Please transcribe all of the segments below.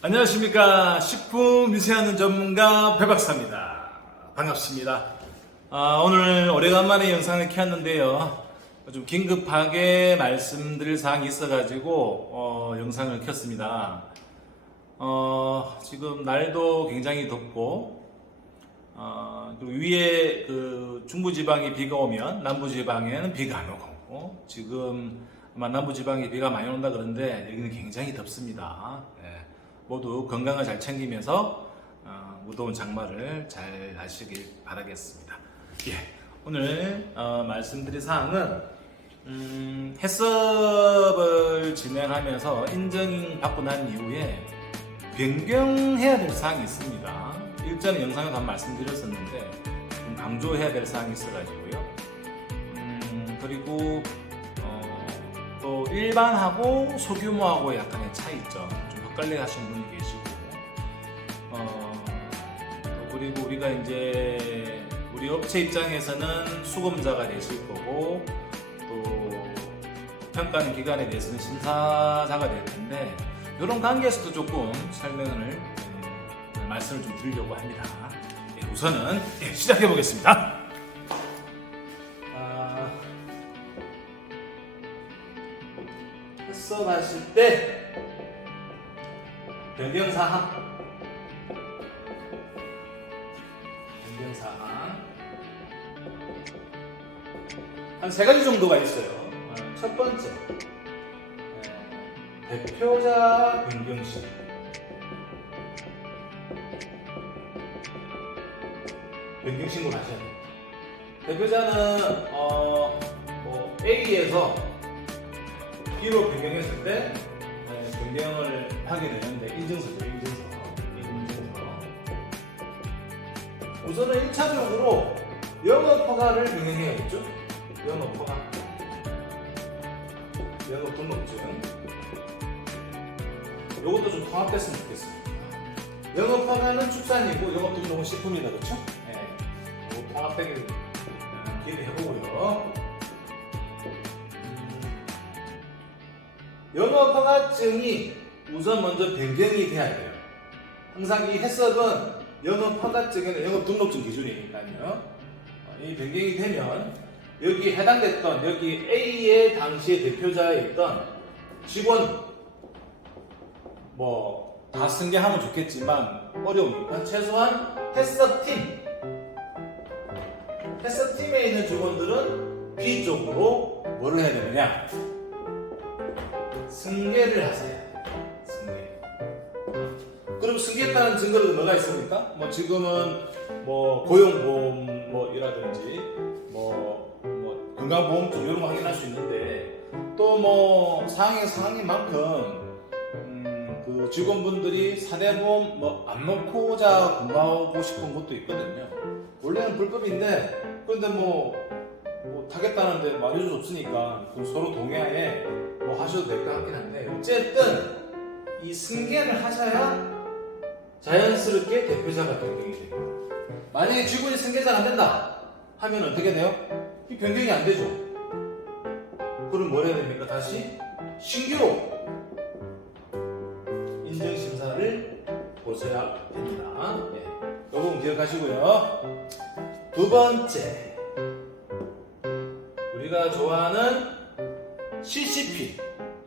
안녕하십니까. 식품 미세하는 전문가 배 박사입니다. 반갑습니다. 오늘 오래간만에 영상을 켰는데요. 좀 긴급하게 말씀드릴 사항이 있어가지고 영상을 켰습니다. 지금 날도 굉장히 덥고 그리고 위에 그 중부지방에 비가 오면 남부지방에는 비가 안 오고 지금 아마 남부지방에 비가 많이 온다 그러는데 여기는 굉장히 덥습니다. 모두 건강을 잘 챙기면서 무더운 장마를 잘 하시길 바라겠습니다. 오늘 말씀드릴 사항은 해썹을 진행하면서 인증받고 난 이후에 변경해야 될 사항이 있습니다. 일전에 영상에서 한번 말씀드렸었는데 좀 강조해야 될 사항이 있어가지고요. 그리고 또 일반하고 소규모하고 약간의 차이점 좀 헷갈려 하시는 분이 계시고 그리고 우리가 이제 우리 업체 입장에서는 수검자가 되실 거고 또 평가하는 기관에 대해서는 심사자가 될 텐데 이런 관계에서도 조금 설명을 말씀을 좀 드리려고 합니다. 우선은 시작해 보겠습니다. 해썹 하실 때 변경사항 한 세 가지 정도가 있어요. 첫 번째, 대표자 변경시. 변경신고를 하셔야 돼요. 대표자는 A에서 B로 변경했을 때 변경을 하게 되는데 인증서죠. 인증서. 우선은 1차적으로 영업허가를 변경해야겠죠. 영업허가, 영업등록증. 이것도 좀 통합됐으면 좋겠습니다. 영업허가는 축산이고 영업등록은 식품이다, 그렇죠? 이거 통합되길 기대해보고요. 영업허가증이 우선 먼저 변경이 돼야 돼요. 항상 이 해썹은 영업허가증에는 영업등록증 기준이니까요. 이 변경이 되면 여기 해당됐던 여기 A의 당시의 대표자에 있던 직원 다 승계하면 좋겠지만 어려우니까 최소한 해썹팀에 있는 직원들은 B 쪽으로 뭐를 해야 되느냐? 승계를 하세요. 승계. 그럼 승계했다는 증거는 뭐가 있습니까? 지금은 고용보험이라든지 건강보험증 이런 거 확인할 수 있는데 또 상황인 만큼 그 직원분들이 사대보험 안 넣고자 근무하고 싶은 것도 있거든요. 원래는 불법인데 그런데 타겠다는데 말해줄 수 없으니까 서로 동의하에 하셔도 될 것 같긴 한데 어쨌든 이 승계를 하셔야 자연스럽게 대표자가 변경이 됩니다. 만약에 직원이 승계자가 안 된다 하면 어떻게 돼요? 이 변경이 안 되죠. 그럼 뭘 해야 됩니까? 다시 신규로 인증심사를 보셔야 됩니다. 이 부분 기억하시고요. 두 번째, 우리가 좋아하는 CCP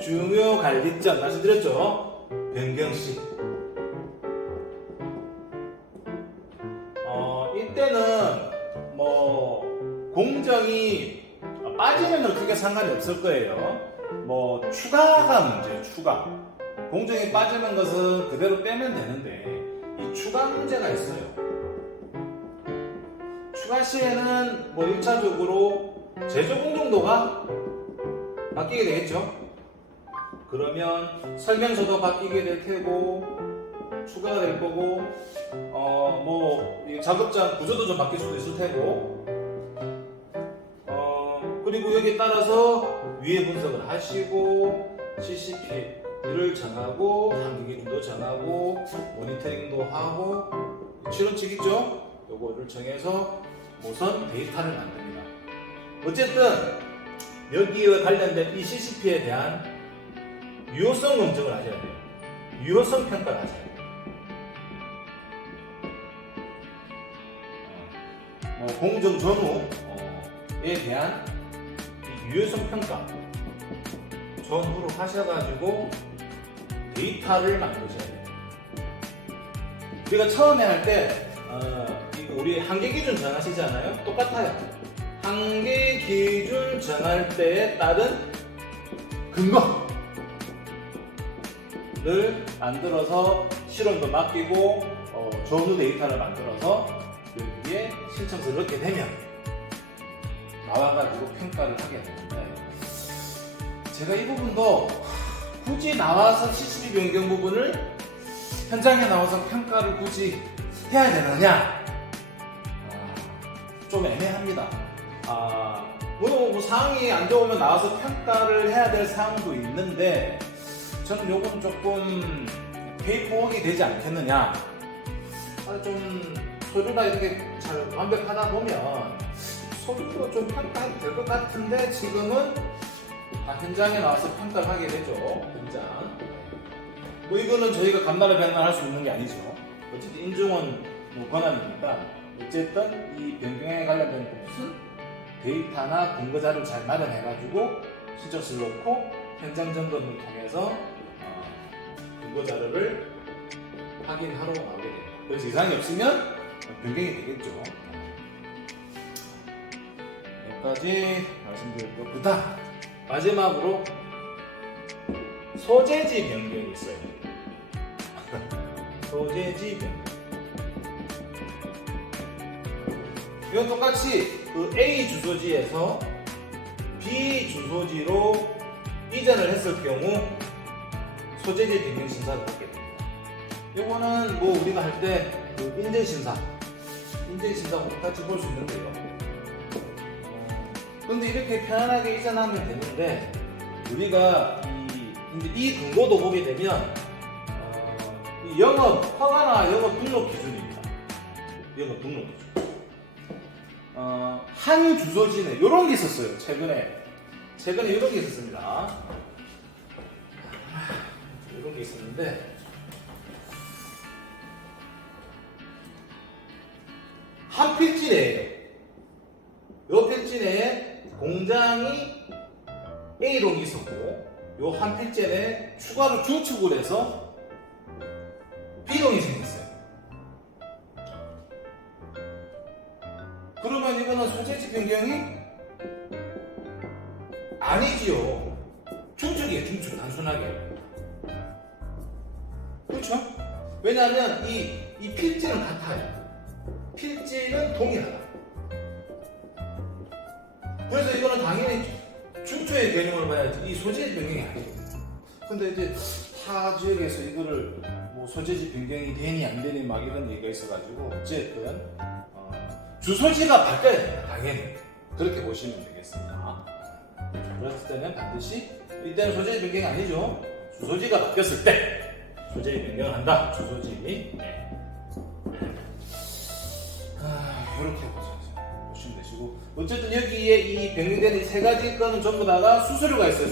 중요관리점 말씀드렸죠. 변경시. 이때는 공정이 빠지면 크게 상관이 없을 거예요. 추가가 문제예요. 추가. 공정이 빠지는 것은 그대로 빼면 되는데 이 추가 문제가 있어요. 추가 시에는 1차적으로 제조 공정도가 바뀌게 되겠죠. 그러면 설명서도 바뀌게 될 테고 추가가 될 거고 작업장 구조도 좀 바뀔 수도 있을 테고 그리고 여기에 따라서 위에 분석을 하시고 CCP를 정하고 한계 기준도 정하고 모니터링도 하고 실험치겠죠? 요거를 정해서 우선 데이터를 만듭니다. 어쨌든 여기에 관련된 이 CCP에 대한 유효성 검증을 하셔야 돼요. 유효성 평가를 하세요. 공정 전후에 대한 유효성 평가 전후로 하셔가지고 데이터를 만드셔야 돼요. 우리가 처음에 할 때 우리 한계 기준 정하시잖아요. 똑같아요. 한계 기준 정할 때에 따른 근거를 만들어서 실험도 맡기고 전후 데이터를 만들어서 여기에 신청서를 넣게 되면 나와가지고 평가를 하게 되는데, 제가 이 부분도 굳이 나와서 CCTV 변경 부분을 현장에 나와서 평가를 굳이 해야 되느냐, 좀 애매합니다. 뭐 상황이 안 좋으면 나와서 평가를 해야 될 사항도 있는데, 저는 요건 조금 페이퍼워크가 되지 않겠느냐. 좀 서류가 이렇게 잘 완벽하다 보면 서류로 좀 평가해도 될 것 같은데, 지금은 다 현장에 나와서 평가를 하게 되죠. 현장. 뭐 이거는 저희가 간단히 변경할 수 있는 게 아니죠. 어쨌든 인증원 권한이니까 어쨌든 이 변경에 관련된 것은 데이터나 근거 자료를 잘 마련해가지고 신청서를 넣고 현장 점검을 통해서 근거 자료를 확인하러 나오게 됩니다. 그래서 이상이 없으면 변경이 되겠죠. 여기까지 말씀드렸고, 그다음 마지막으로 소재지 변경이 있어요. 소재지 변경. 이건 똑같이 그 A 주소지에서 B 주소지로 이전을 했을 경우 소재지 변경 심사를 받게 됩니다. 이거는 뭐 우리가 할 때 그 인재심사하고 똑같이 볼 수 있는데요. 근데 이렇게 편안하게 이전하면 되는데, 우리가 이 근거도 보게 되면 이 영업 허가나 영업 등록 기준입니다. 영업 등록 기준. 한 주소지네 이런 게 있었어요. 최근에 이런 게 있었습니다. 이런 게 있었는데, 한 필지 내에요. 요 필지 내에 공장이 A동이 있었고, 요 한 필지 내에 추가로 중축을 해서 B동이 생겼어요. 그러면 이거는 소재지 변경이 아니지요. 중축이에요. 중축. 단순하게. 그렇죠? 왜냐하면 이 필지는 같아요. 필지는 동일하다. 그래서 이거는 당연히 중초의 개념으로 봐야지 이 소재지 변경이 아니죠. 근데 이제 타 지역에서 이거를 뭐 소재지 변경이 되니 안 되니 막 이런 얘기가 있어가지고, 어쨌든 주소지가 바뀌어야 됩니다. 당연히 그렇게 보시면 되겠습니다. 그랬을 때는 반드시, 이때는 소재지 변경이 아니죠. 주소지가 바뀌었을 때 소재지 변경을 한다. 주소지. 이렇게 보시면 되시고, 어쨌든 여기에 이 변경되는 이 세 가지 건은 전부 다가 수수료가 있어요.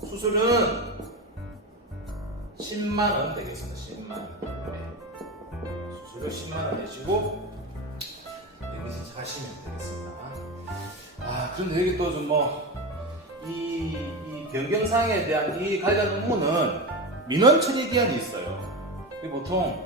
수수료는 10만원 되겠습니다. 10만원. 수수료 10만원 내시고 여기서 하시면 되겠습니다. 그런데 여기 또 좀 이 변경사항에 대한 이 관련 업무는 민원 처리 기한이 있어요. 보통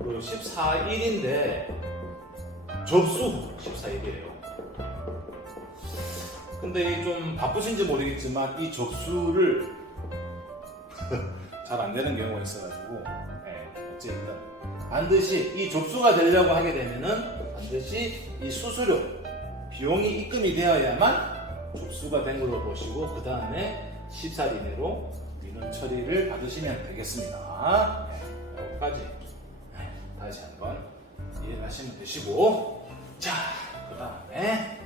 14일인데 접수 14일이에요. 근데 좀 바쁘신지 모르겠지만 이 접수를 잘 안 되는 경우가 있어가지고, 어쨌든 반드시 이 접수가 되려고 하게 되면은 반드시 이 수수료 비용이 입금이 되어야만 접수가 된 걸로 보시고, 그 다음에 14일 이내로 민원 처리를 받으시면 되겠습니다. 여기까지 다시 한번 이해하시면 되시고, 자, 그 다음에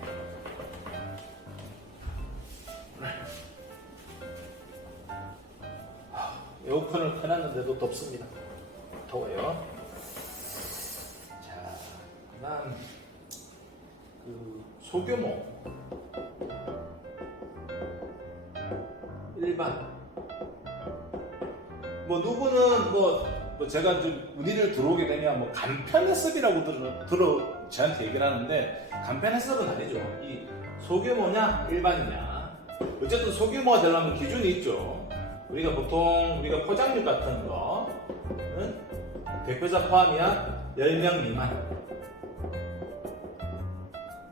에어컨을 켜놨는데도 덥습니다. 더워요. 자, 그 다음 소규모 일반 뭐 누구는 뭐 제가 좀 문의를 들어오게 되면 뭐 간편 해썹이라고 저한테 얘기를 하는데, 간편 해썹은 아니죠. 이 소규모냐 일반이냐, 어쨌든 소규모가 되려면 기준이 있죠. 우리가 보통 포장육 같은 거는 대표자 포함이야 10명 미만,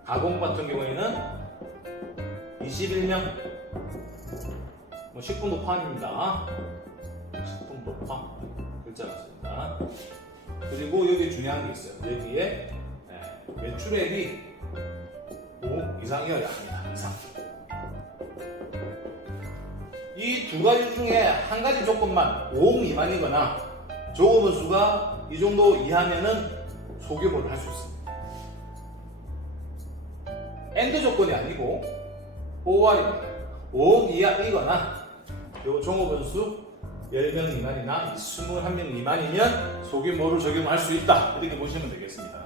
가공 같은 경우에는 21명, 뭐 식품도 포함입니다. 식품도 포함, 글자가 있습니다. 그리고 여기 중요한 게 있어요. 여기에 매출액이 5억 이상이어야 합니다. 이상. 이 두 가지 중에 한 가지 조건만 5억 미만이거나 조업원 수가 이 정도 이하면은 소규모를 할 수 있습니다. 엔드 조건이 아니고 OR입니다. 5억 이하이거나 요 종업원 수 10명 미만이나 21명 미만이면 소규모를 적용할 수 있다, 이렇게 보시면 되겠습니다.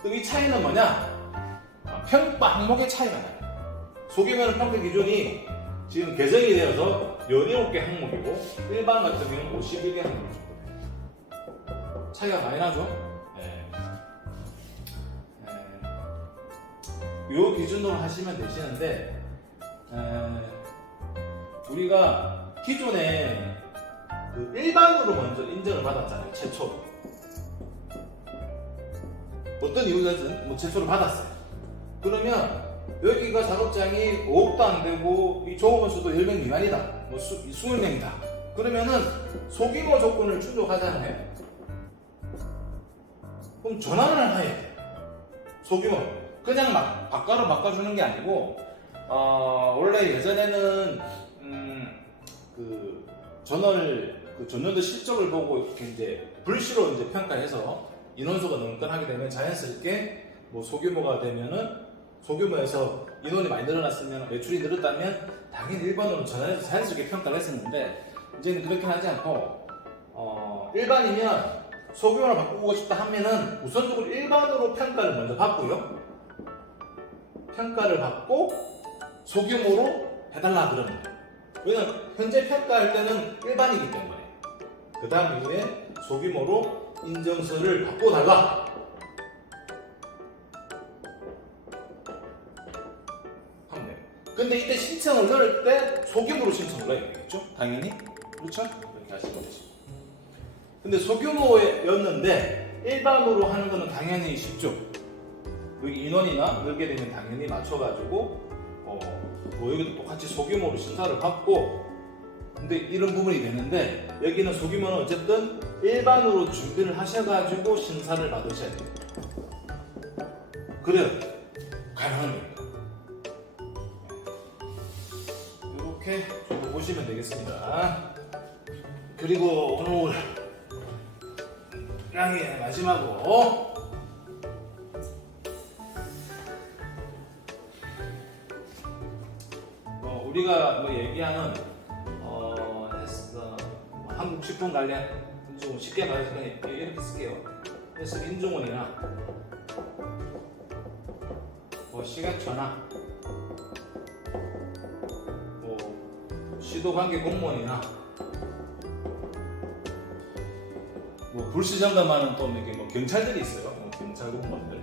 그럼 이 차이는 뭐냐? 평가 항목의 차이가 나요. 소규모는 평가 기준이 지금 개정이 되어서 17개 항목이고 일반 같은 경우는 51개 항목이죠. 차이가 많이 나죠? 요 기준으로 하시면 되시는데, 우리가 기존에 그 일반으로 먼저 인정을 받았잖아요. 최초로. 어떤 이유든 뭐 최초로 받았어요. 그러면 여기가 작업장이 5억도 안 되고 이 종업원 수도 10명 미만이다, 뭐 20명이다. 그러면은 소규모 조건을 충족하잖아요. 그럼 전환을 해야 돼요. 소규모. 그냥 막 바꿔주는 게 아니고, 원래 예전에는 그 전년도 실적을 보고 이렇게 이제 불시로 이제 평가해서 인원수가 넘건하게 되면 자연스럽게 뭐 소규모가 되면은, 소규모에서 인원이 많이 늘어났으면, 매출이 늘었다면 당연히 일반으로 전환해서 자연스럽게 평가를 했었는데, 이제는 그렇게 하지 않고 일반이면 소규모로 바꾸고 싶다 하면은 우선적으로 일반으로 평가를 먼저 받고요. 평가를 받고 소규모로 해달라 그러는 거예요. 왜냐면 현재 평가할 때는 일반이기 때문에 그 다음 이후에 소규모로 인증서를 받고 달라. 하면 돼요. 근데 이때 신청을 넣을 때 소규모로 신청을 넣어야 되겠죠? 당연히. 그렇죠? 이렇게 하시면 되죠. 근데 소규모였는데 일반으로 하는 거는 당연히 쉽죠. 여기 인원이나 늘게 되면 당연히 맞춰가지고 뭐 여기도 똑같이 소규모로 심사를 받고, 근데 이런 부분이 되는데 여기는 소규모는 어쨌든 일반으로 준비를 하셔가지고 심사를 받으셔야 돼요. 그래야 가능합니다. 이렇게 저도 보시면 되겠습니다. 그리고 오늘 양의 마지막으로 우리가 뭐 얘기하는 한국 식품 관련, 좀 쉽게 말해서 그냥 이렇게 쓸게요. 그래서 인종원이나 뭐 식약처나 뭐 시도관계 공무원이나 뭐 불시 점검하는 또 이렇게 뭐 경찰들이 있어요. 뭐 경찰 공무원들.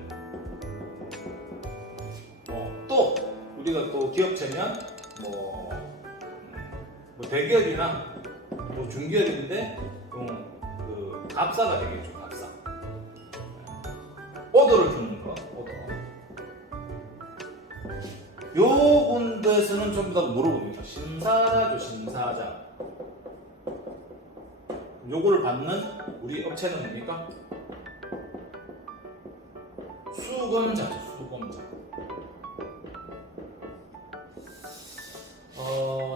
또 우리가 또 기업체면 뭐 대기업이나 뭐 중기업인데 그 갑사가 되겠죠. 갑사. 오더를 주는 거. 오더. 요 군데에서는 좀 더 물어봅니다. 심사자죠. 심사자. 요거를 받는 우리 업체는 뭡니까? 수검자죠. 수검자.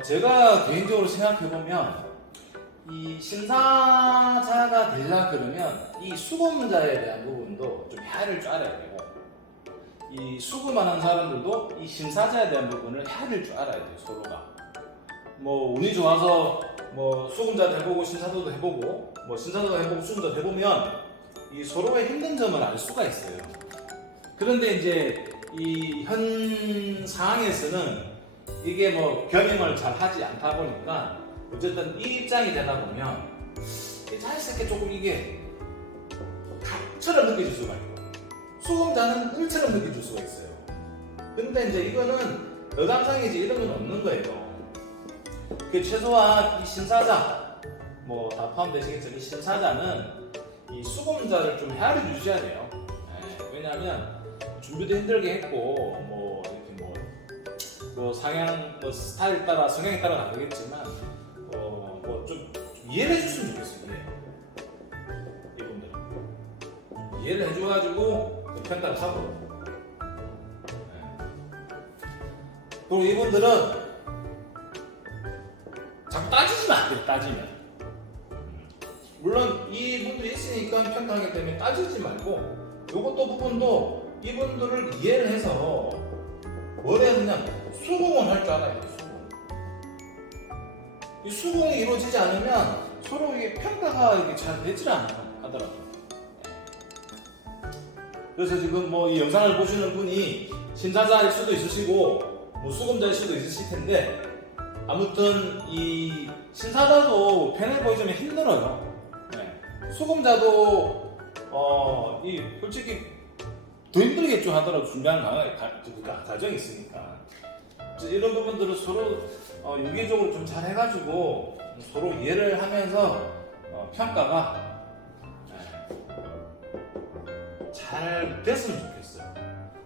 제가 개인적으로 생각해보면 이 심사자가 되려 그러면 이 수검자에 대한 부분도 좀 헤아릴 줄 알아야 되고, 이 수검하는 사람들도 이 심사자에 대한 부분을 헤아릴 줄 알아야 돼요. 서로가 뭐 운이 좋아서 뭐 수검자도 해보고 심사도 해보고 뭐 심사도 해보고 수검자도 해보면 이 서로의 힘든 점을 알 수가 있어요. 그런데 이제 이 현 상황에서는 이게 뭐 겸임을 잘 하지 않다 보니까 어쨌든 이 입장이 되다 보면 자연스럽게 조금 이게 갓처럼 느껴질 수가 있고 수금자는 을처럼 느껴질 수가 있어요. 근데 이제 이거는 여담상이지 이런 건 없는 거예요. 그 최소한 이 신사자 뭐 다 포함되시겠죠. 이 신사자는 이 수금자를 좀 헤아려 주셔야 돼요. 왜냐하면 준비도 힘들게 했고 뭐 이렇게 뭐 상향 뭐 스타일 따라 성향에 따라 다르겠지만 뭐 좀 이해를 해줬으면 좋겠어요. 이분들 이해를 해줘가지고 평가를 하고 그리고 이분들은 자꾸 따지지만 안 돼요. 따지면 물론 이분들이 있으니까 평가하기 때문에 따지지 말고 요것도 부분도 이분들을 이해를 해서 뭘 해야 되냐 수긍을 할 줄 알아야 돼요. 이 수긍이 이루어지지 않으면 서로 이게 평가가 이게 잘 되질 않더라고요. 그래서 지금 뭐 이 영상을 보시는 분이 신사자일 수도 있으시고 뭐 수금자일 수도 있으실 텐데 아무튼 이 신사자도 편해 보이지만 힘들어요. 수금자도 이 솔직히 더 힘들겠죠 하더라도 중요한 과정이 있으니까 이런 부분들을 서로 유기적으로 좀 잘 해가지고 서로 이해를 하면서 평가가 잘 됐으면 좋겠어요.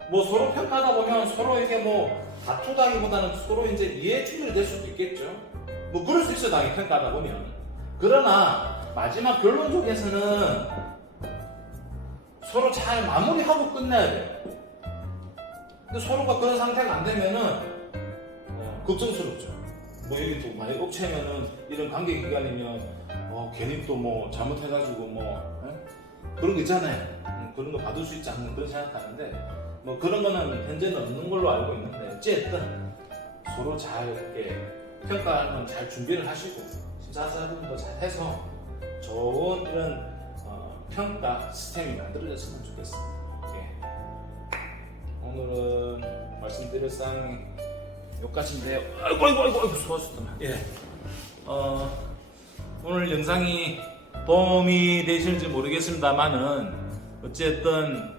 뭐 서로 평가하다 보면 서로 이게 뭐 다투다기보다는 서로 이제 이해 충돌이 될 수도 있겠죠. 뭐 그럴 수 있어요. 당연히 평가하다 보면. 그러나 마지막 결론 쪽에서는 서로 잘 마무리하고 끝내야 돼요. 근데 서로가 그런 상태가 안 되면은 걱정스럽죠. 뭐 여기 또 만약 업체면은 이런 관계 기간이면 괜히 또 뭐 잘못해가지고 그런 거 있잖아요. 그런 거 받을 수 있지 않는 그런 생각하는데 뭐 그런 거는 현재는 없는 걸로 알고 있는데 어쨌든 서로 잘 이렇게 평가하는 잘 준비를 하시고 심사자분도 잘 해서 좋은 이런 평가 시스템이 만들어졌으면 좋겠습니다. 오늘은 말씀드릴 사항이 여기까지인데요. 아이고 수고하셨다. 오늘 영상이 도움이 되실지 모르겠습니다만은 어쨌든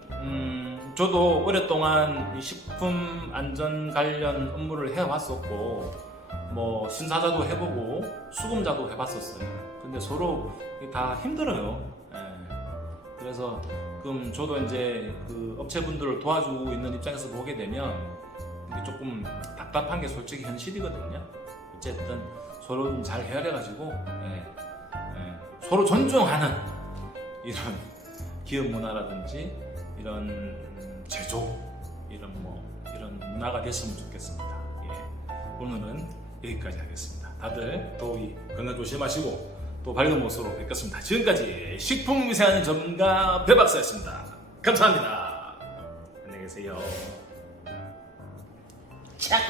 저도 오랫동안 식품 안전 관련 업무를 해왔었고 뭐 신사자도 해보고 수금자도 해봤었어요. 근데 서로 다 힘들어요. 그래서 그럼 저도 이제 그 업체분들을 도와주고 있는 입장에서 보게 되면 이게 조금 답답한 게 솔직히 현실이거든요. 어쨌든 서로 잘 헤아려가지고 서로 존중하는 이런 기업 문화라든지 이런 제조 이런 문화가 됐으면 좋겠습니다. 오늘은 여기까지 하겠습니다. 다들 더위 건강 조심하시고 또 밝은 모습으로 뵙겠습니다. 지금까지 식품위생 전문가 배 박사였습니다. 감사합니다. 안녕히 계세요. 착.